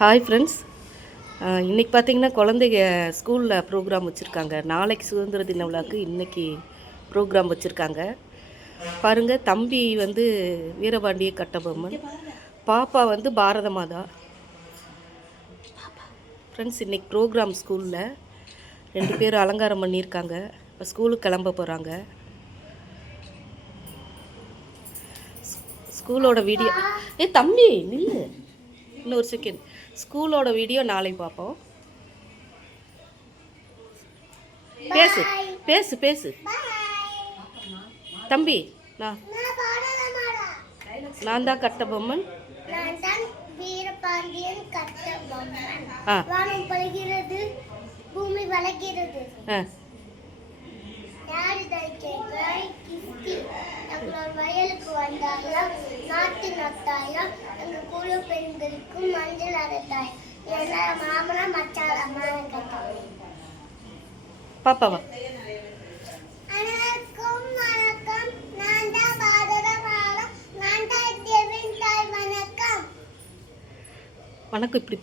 Hi friends, இன்றைக்கி பார்த்தீங்கன்னா குழந்தைங்க ஸ்கூலில் ப்ரோக்ராம் வச்சுருக்காங்க. நாளைக்கு சுதந்திர தின விழாக்கு இன்றைக்கி ப்ரோக்ராம் வச்சுருக்காங்க. பாருங்கள், தம்பி வந்து வீரபாண்டிய கட்டபொம்மன், பாப்பா வந்து பாரத மாதா. ஃப்ரெண்ட்ஸ், இன்றைக்கி ப்ரோக்ராம் ஸ்கூலில் 2 பேர் அலங்காரம் பண்ணியிருக்காங்க. இப்போ ஸ்கூலுக்கு கிளம்ப போகிறாங்க. ஸ்கூலோட வீடியோ தம்பி நில்லு, இன்னொரு செகண்ட். ஸ்கூலோட வீடியோ நாளைக்கு பார்ப்போம். பேசு பேசு பேசு தம்பி. நான் தான் கட்டபொம்மன். வீரபாண்டியன் கட்டபொம்மன். வானம் பழுகிறது, பூமி வளைகிறது. எங்களோட வயலுக்கு வந்தாலும் நாட்டு நட்டாயம், எங்க குழு பெண்களுக்கும் மஞ்சள் அரைத்தாய். ஏன்னா மாமனா மச்சால அம்மா கட்டாய். பாப்பாவா? வணக்கம். இப்படி